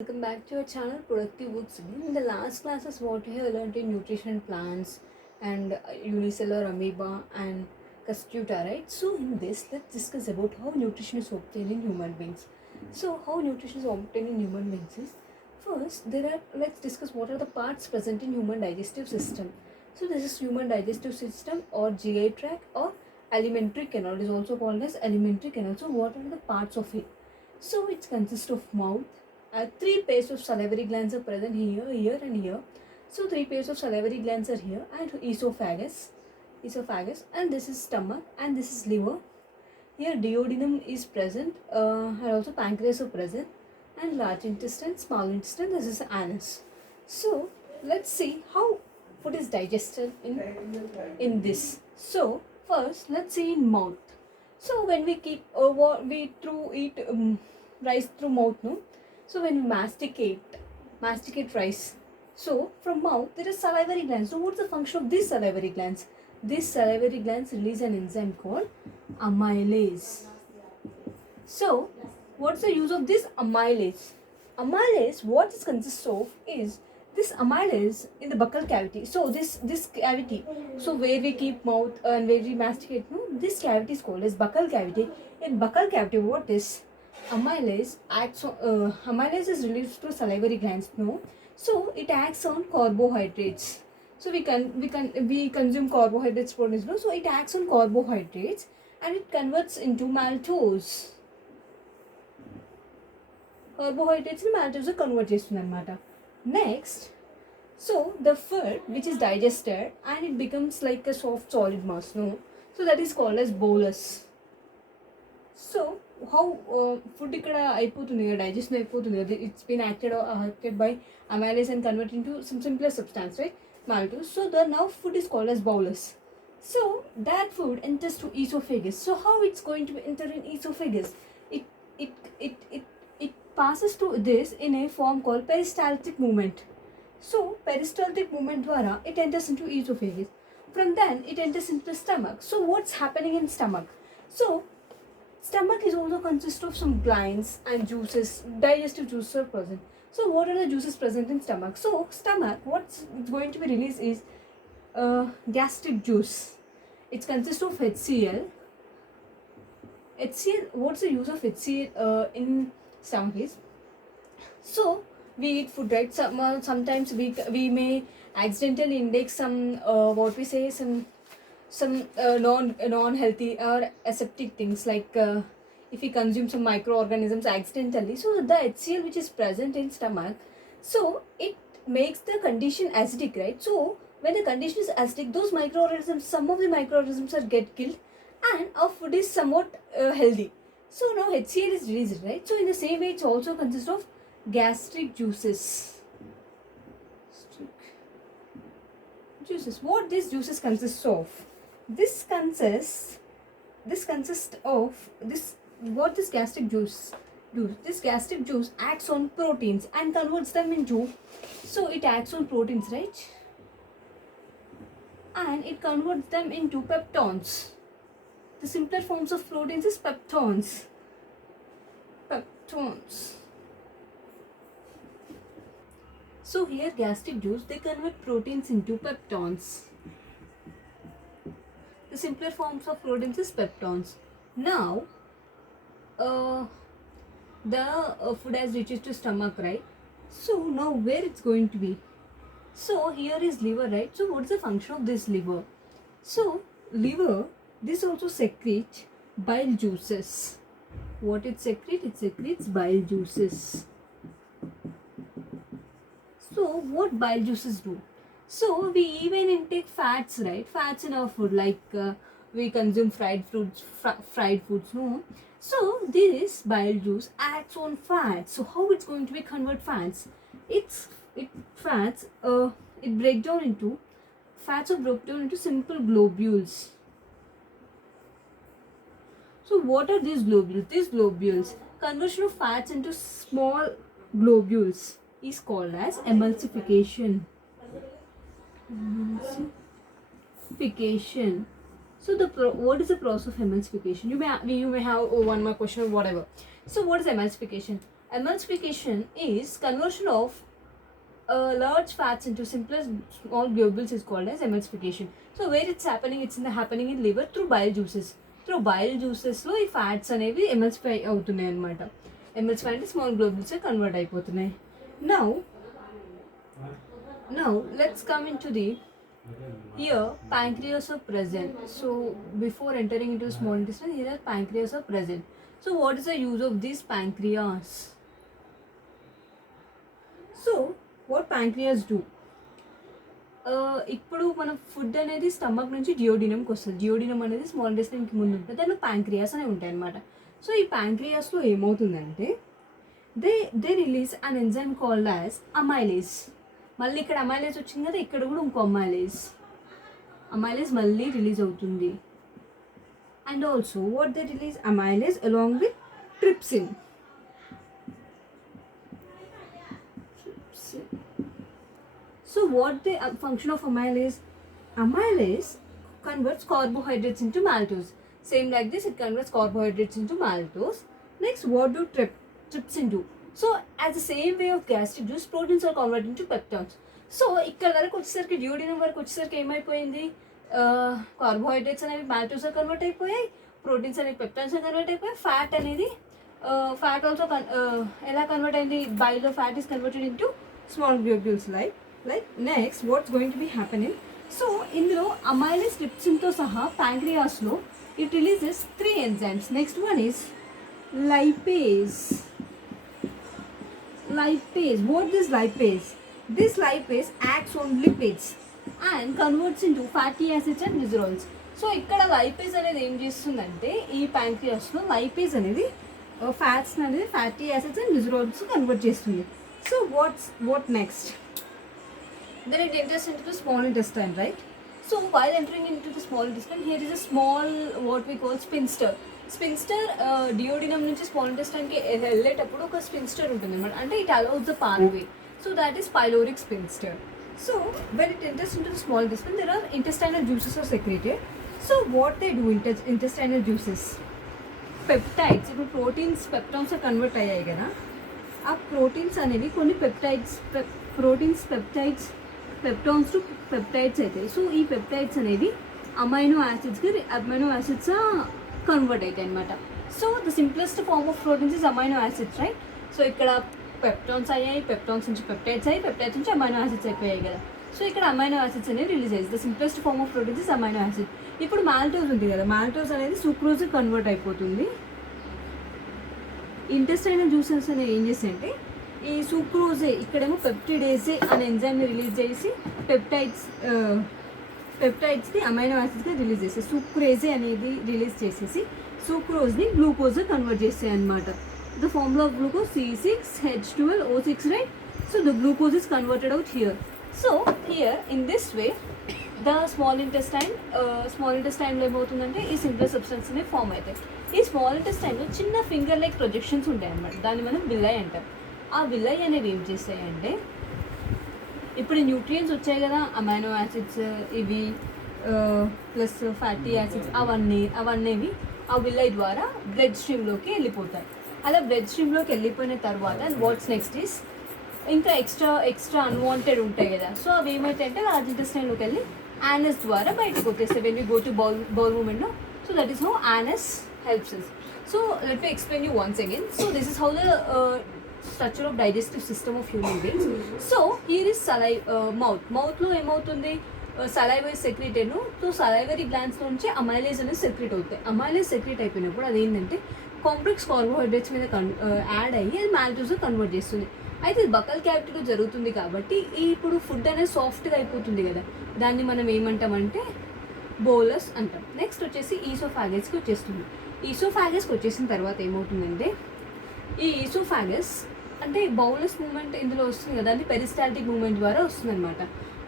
Welcome back to your channel Productive Books. In the last classes, what we have learned in nutrition plants and unicellular amoeba and Castuta, right? So in this, let's discuss about how nutrition is obtained in human beings. So how nutrition is obtained in human beings is, first let's discuss what are the parts present in human digestive system. So this is human digestive system or GI tract or alimentary canal. It is also called as alimentary canal. So what are the parts of it? So it consists of mouth. Three pairs of salivary glands are present here, and here. So three pairs of salivary glands are here, and esophagus, and this is stomach, and this is liver. Here duodenum is present, and also pancreas are present, and large intestine, small intestine. This is anus. So let's see how food is digested in this. So first, let's see in mouth. So when we keep we through eat rice through mouth, no. So when we masticate rice, so from mouth there is salivary glands. So what's the function of these salivary glands? These salivary glands release an enzyme called amylase. So what's the use of this amylase? Amylase, what it consists of is this amylase in the buccal cavity. So this cavity, so where we keep mouth and where we masticate, no, this cavity is called as buccal cavity. In buccal cavity, what is amylase acts on, amylase is released to salivary glands, no. So it acts on carbohydrates. So we consume carbohydrates for this, no. So it acts on carbohydrates and it converts into maltose. Carbohydrates and maltose convert చేస్తుందన్నమాట. Next, so the food which is digested and it becomes like a soft solid mass, no. So that is called as bolus. So how food ikkada అయిపోతుంది కదా, digestion అయిపోతుంది కదా, it's been acted by amylase and converted into some simpler substance, right, maltose. So the now food is called as bolus. So that food enters to esophagus. So how it's going to enter in esophagus? It it it it it passes to this in a form called peristaltic movement. So peristaltic movement dwara it enters into esophagus. From then it enters into the stomach. So what's happening in stomach? So stomach is also consist of some glands and juices, digestive juices are present. So what are the juices present in stomach? So stomach, what's going to be released is gastric juice. It consists of HCl. HCl, what's the use of HCl in stomach is, so we eat food, right? Sometimes we may accidentally intake some what we say some non healthy or aseptic things, like if we consume some microorganisms accidentally. So the HCl which is present in stomach, so it makes the condition acidic, right? So when the condition is acidic, those microorganisms, some of the microorganisms are get killed and our food is somewhat healthy. So now HCl is released, right? So in the same way, it also consists of gastric juices. What these juices consists of? This consists of this. What this gastric juice do? This gastric juice acts on proteins and converts them into. So it acts on proteins, right? And it converts them into peptones. The simpler forms of proteins is peptones. So here gastric juice, they convert proteins into peptones. The simpler forms of proteins is peptones. Now the food has reached to stomach, right? So now where it's going to be? So here is liver, right? So what's the function of this liver? So liver, this also secretes bile juices. What it secretes? It secretes bile juices. So what bile juices do? So we even intake fats, right? Fats in our food, like we consume fried foods, no? So this bile juice acts on fats. So how it's going to be convert fats? It break down into fats are broken down into simple globules. So what are these globules? These globules, conversion of fats into small globules, is called as emulsification. So what is the process of emulsification? You may have one more question or whatever. So what is emulsification? Emulsification is conversion of large fats into simpler small globules is called as emulsification. So where it's happening, happening in liver through bile juices. Through bile juices లో ఈ ఫ్యాట్స్ అనేవి ఎమల్సిఫై అవుతున్నాయి అనమాట. ఎమల్సిఫై అంటే small globules convert అయిపోతున్నాయి. Now let's come into the here pancreas are present. So before entering into small intestine, here pancreas are present. So what is the use of this pancreas? So what pancreas do? ఇప్పుడు మన ఫుడ్ అనేది స్టమక్ నుంచి జియోడినంకి వస్తుంది. జియోడినం అనేది స్మాల్ ఇంటెస్టైన్కి ముందు ఉంటుంది, దానిలో ప్యాంక్రియాస్ అనేవి ఉంటాయి అనమాట. సో ఈ ప్యాంక్రియాస్లో ఏమవుతుందంటే they release an enzyme called as amylase. మళ్ళీ ఇక్కడ అమైలేజ్ వచ్చింది కదా, ఇక్కడ కూడా ఇంకో అమైలేజ్ మళ్ళీ రిలీజ్ అవుతుంది. And also what they release amylase along with trypsin. So what the function of amylase? Amylase converts carbohydrates into maltose. Same like this, it converts carbohydrates into maltose. Next, what do trypsin do? So as the same way of gastric juice, proteins are converted into peptones. So ఇక్కడ వరకు వచ్చేసరికి డ్యూడినం వరకు వచ్చేసరికి ఏమైపోయింది, కార్బోహైడ్రేట్స్ అనేవి మాల్టోస్గా కన్వర్ట్ అయిపోయాయి, ప్రోటీన్స్ అనేవి పెప్టోన్స్గా కన్వర్ట్ అయిపోయాయి, ఫ్యాట్ అనేది ఫ్యాట్ ఆల్సో ఎలా కన్వర్ట్ అయింది, బైలో fat is converted into small globules like next what's going to be happening. So ఇందులో అమైలేజ్ ట్రిప్సిన్తో సహా ప్యాంక్రియాస్లో it releases 3 enzymes. Next one is lipase. What is lipase? This lipase acts on lipids and converts into fatty acids and glycerols. So ఇక్కడ లైపేజ్ అనేది ఏం చేస్తుందంటే ఈ ప్యాంక్రియాస్లో లైపేజ్ అనేది ఫ్యాట్స్ అనేది fatty acids and glycerols convert చేస్తుంది. So what next? Then it enters into the small intestine, right? So while entering into the small intestine, here is a small what we call sphincter. Duodenum నుంచి small ఇంటెస్టైన్కి వెళ్ళేటప్పుడు ఒక sphincter ఉంటుంది అనమాట, అంటే it allows the pathway. So that is pyloric sphincter. So when it enters into the small intestine, there are intestinal juices are secreted. So what they do, intestinal juices, peptides, ఇప్పుడు proteins peptones convert అయ్యాయి కదా, ఆ proteins అనేవి కొన్ని peptones to peptides అవుతాయి. So ఈ peptides అనేవి amino acids convert అవుతాయి అనమాట. So the simplest form of proteins is amino acids, right? So ఇక్కడ పెప్టోన్స్ అయ్యాయి, పెప్టోన్స్ నుంచి పెప్టైడ్స్ అయ్యి, పెప్టైడ్స్ నుంచి అమైనో యాసిడ్స్ అయిపోయాయి కదా. సో ఇక్కడ అమైనో యాసిడ్స్ అనేవి రిలీజ్ అయ్యాయి. The simplest form of proteins is amino acid. ఇప్పుడు మాల్టోస్ ఉంది కదా, మాల్టోస్ అనేది సూక్రోజ్ కన్వర్ట్ అయిపోతుంది. ఇంటెస్టైనల్ జ్యూసెస్ అనేవి ఏం చేస్తాయంటే ఈ సూక్రోజే, ఇక్కడేమో పెప్టిడేజే అనే ఎంజైమ్ని రిలీజ్ చేసి పెప్టైడ్స్ని అమైనో యాసిడ్స్గా రిలీజ్ చేస్తాయి. సూక్రేజే అనేది రిలీజ్ చేసేసి సూక్రోజ్ని గ్లూకోజ్గా కన్వర్ట్ చేస్తాయి అనమాట. The formula of glucose C6H12O6, right? So the glucose is converted out here. So here in this way the small ఇంటెస్టైన్లో ఏమవుతుందంటే ఈ సింపుల్ సబ్స్టెన్స్ అనేవి ఫామ్ అవుతాయి. ఈ స్మాల్ ఇంటెస్టైన్లో చిన్న ఫింగర్ లైక్ ప్రొజెక్షన్స్ ఉంటాయి అన్నమాట, దాన్ని మనం విల్లై అంటాం. ఆ విల్లై అనేవి ఏం చేస్తాయంటే ఇప్పుడు న్యూట్రియంట్స్ వచ్చాయి కదా, అమైనో యాసిడ్స్ ఇవి ప్లస్ ఫ్యాటీ యాసిడ్స్ అవన్నీ ఆ విల్లై ద్వారా బ్లడ్ స్ట్రీమ్లోకి వెళ్ళిపోతాయి. అలా బ్లడ్ స్ట్రీమ్లోకి వెళ్ళిపోయిన తర్వాత వాట్స్ నెక్స్ట్ ఈస్ ఇంకా ఎక్స్ట్రా అన్వాంటెడ్ ఉంటాయి కదా, సో అవి ఏమైతాయంటే లార్జ్ ఇంటెస్టైన్లోకి వెళ్ళి యానస్ ద్వారా బయటకు వచ్చేస్తాయి. When you go to bowel మూమెంట్లో, so that is how anus helps us. So let me explain you once again. So this is how the structure of digestive system of human beings. So here is mouth లో ఏమవుతుంది, saliva secreted. So salivary glands నుంచి అమైలేజ్ అనేది సెక్రెట్ అవుతాయి. Amylase secret అయిపోయినప్పుడు అది ఏంటంటే complex carbohydrates మీద add అయ్యి అది మాల్టోస్గా కన్వర్ట్ చేస్తుంది. అయితే ఇది బకల్ క్యావిటీలో జరుగుతుంది కాబట్టి ఇప్పుడు ఫుడ్ అనేది సాఫ్ట్గా అయిపోతుంది కదా, దాన్ని మనం ఏమంటామంటే బోలస్ అంటాం. నెక్స్ట్ వచ్చేసి ఈసోఫాగస్కి వచ్చేస్తుంది. ఈసోఫాగస్కి వచ్చేసిన తర్వాత ఏమవుతుందంటే ఈ ఈసోఫాగస్ అంటే బౌలస్ మూమెంట్ ఇందులో వస్తుంది కదా, అది పెరిస్టాల్టిక్ మూమెంట్ ద్వారా వస్తుంది అనమాట.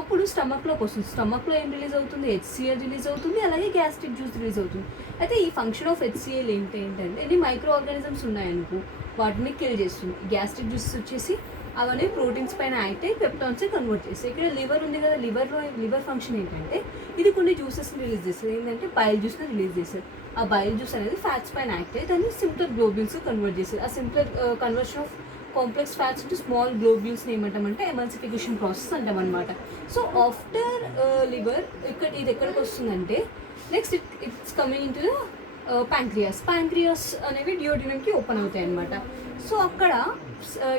అప్పుడు స్టమక్లోకి వస్తుంది. స్టమక్లో ఏం రిలీజ్ అవుతుంది, HCl రిలీజ్ అవుతుంది, అలాగే గ్యాస్ట్రిక్ జ్యూస్ రిలీజ్ అవుతుంది. అయితే ఈ ఫంక్షన్ ఆఫ్ HCl ఏంటంటే ఎన్ని మైక్రో ఆర్గానిజమ్స్ ఉన్నాయనుకో వాటిని కిల్ చేస్తుంది. గ్యాస్ట్రిక్ జ్యూస్ వచ్చేసి అవన్నీ ప్రోటీన్స్ పైన యాక్ట్ అయ్యి పెప్టాన్స్ని కన్వర్ట్ చేస్తాయి. ఇక్కడ లివర్ ఉంది కదా, లివర్ ఫంక్షన్ ఏంటంటే ఇది కొన్ని జ్యూసెస్ని రిలీజ్ చేస్తుంది. ఏంటంటే బైల్ జ్యూస్ని రిలీజ్ చేస్తుంది. ఆ బైల్ జ్యూస్ అనేది ఫ్యాట్స్ పైన యాక్ట్ అయ్యి దాన్ని సింప్లర్ గ్లోబ్యూల్స్ కన్వర్ట్ చేస్తుంది. ఆ simpler conversion of complex fats into small గ్లోబ్యూల్స్ని ఏమంటామంటే ఎమల్సిఫికేషన్ ప్రాసెస్ అంటాం అనమాట. సో ఆఫ్టర్ లివర్ ఇది ఎక్కడికి వస్తుందంటే next it's coming in to pancreas అనేవి డియోడినంకి ఓపెన్ అవుతాయి అనమాట. సో అక్కడ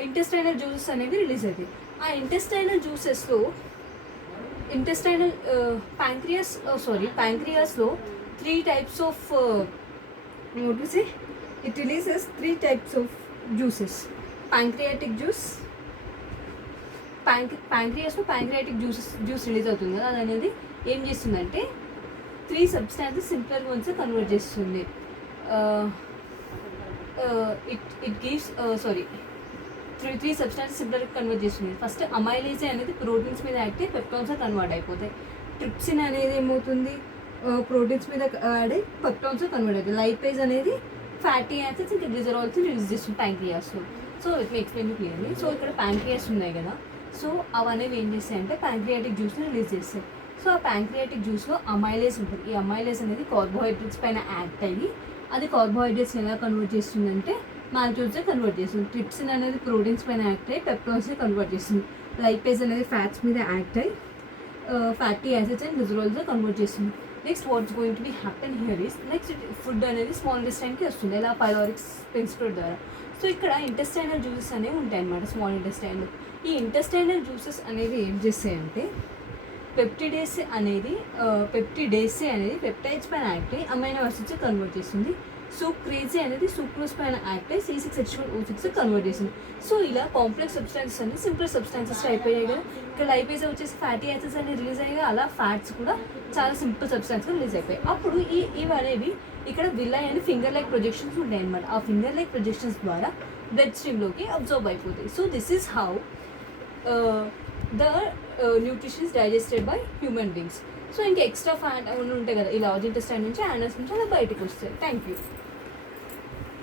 ఇంటెస్టైనల్ జ్యూసెస్ అనేవి రిలీజ్ అవుతాయి. ఆ ఇంటెస్టైనల్ జ్యూసెస్లో ప్యాంక్రియాస్లో 3 types of it releases 3 types of juices. Pancreatic juice, ప్యాంక్రియాస్లో ప్యాంక్రియాటిక్ జ్యూస్ రిలీజ్ అవుతుంది కదా, అది అనేది ఏం చేస్తుందంటే 3 సబ్స్టాన్సెస్ సింప్లర్ వన్స్ కన్వర్ట్ చేస్తుంది. It gives 3 substances simpler convert చేస్తుంది. ఫస్ట్ అమైలేజ్ అనేది ప్రోటీన్స్ మీద యాక్ట్ అయ్యి పెప్టోన్స్ కన్వర్ట్ అయిపోతాయి. ట్రిప్సిన్ అనేది ఏమవుతుంది, ప్రోటీన్స్ మీద యాడ్ అయ్యి పెప్టోన్స్ కన్వర్ట్ అవుతుంది. లైపేజ్ అనేది ఫ్యాటీ యాసిడ్స్ ఇంకా గ్లిజరాల్స్ రిలీజ్ చేస్తుంది ప్యాంక్రియాస్లో. So it me explain clearly. So ఇక్కడ ప్యాంక్రియాస్ ఉన్నాయి కదా, సో అవనేవి ఏం చేస్తాయంటే ప్యాంక్రియాటిక్ జ్యూస్ని రిలీజ్ చేస్తాయి. సో ఆ ప్యాంక్రియాటిక్ జ్యూస్లో అమైలేజ్ ఉంటుంది. ఈ అమైలేజ్ అనేది కార్బోహైడ్రేట్స్ పైన యాక్ట్ అయ్యి అది కార్బోహైడ్రేట్స్ ఎలా కన్వర్ట్ చేస్తుందంటే మాలిక్యూల్స్ని కన్వర్ట్ చేస్తుంది. ట్రిప్సిన్ అనేది ప్రోటీన్స్ పైన యాక్ట్ అయ్యి పెప్టోన్స్ని కన్వర్ట్ చేస్తుంది. లైపేజ్ అనేది ఫ్యాట్స్ మీద యాక్ట్ అయ్యి ఫ్యాటీ యాసిడ్స్ అండ్ గ్లిజరాల్స్ని కన్వర్ట్ చేస్తుంది. Next what's going to be happen here is next food అనేది స్మాల్ ఇంటెస్టైన్కి వస్తుంది ఎలా పైలోరిక్స్ ప్రిన్సిపల్ ద్వారా. సో ఇక్కడ ఇంటెస్టైనల్ జ్యూసెస్ అనేవి ఉంటాయి అన్నమాట స్మాల్ ఇంటెస్టైన్లో. ఈ ఇంటెస్టైనల్ జ్యూసెస్ అనేవి ఏం చేస్తాయంటే పెప్టిడేసే అనేది పెప్టైడ్స్ పైన యాక్ట్ అయ్యి అమైనో యాసిడ్స్ కన్వర్ట్ చేస్తుంది. సూక్రేజే అనేది సూక్రోస్ పైన యాక్ట్ అయ్యి C6H12O6 కన్వర్ట్ చేస్తుంది. సో ఇలా కాంప్లెక్స్ సబ్స్టాన్సెస్ అనేది సింపుల్ సబ్స్టాన్సెస్ అయిపోయాయి కదా. ఇక్కడ లైపేజ్ వచ్చేసి ఫ్యాటీ యాసిడ్స్ అనేది రిలీజ్ అయ్యాయి, అలా ఫ్యాట్స్ కూడా చాలా సింపుల్ సబ్స్టాన్స్గా రిలీజ్ అయిపోయాయి. అప్పుడు ఇవి అనేవి ఇక్కడ విల్లై అని ఫింగర్ లైక్ ప్రొజెక్షన్స్ ఉంటాయి అనమాట. ఆ ఫింగర్ లైక్ ప్రొజెక్షన్స్ ద్వారా బ్లడ్ స్ట్రీమ్లోకి అబ్జర్వ్ అయిపోతాయి. So this is how the nutrition is digested by human beings. So ఇంకా ఎక్స్ట్రా ఫ్యాట్ అవన్నీ ఉంటాయి కదా, ఈ లార్జ్ ఇంటెస్టైన్ నుంచి యానస్ నుంచి అలా బయటకు వస్తాయి. Thank you.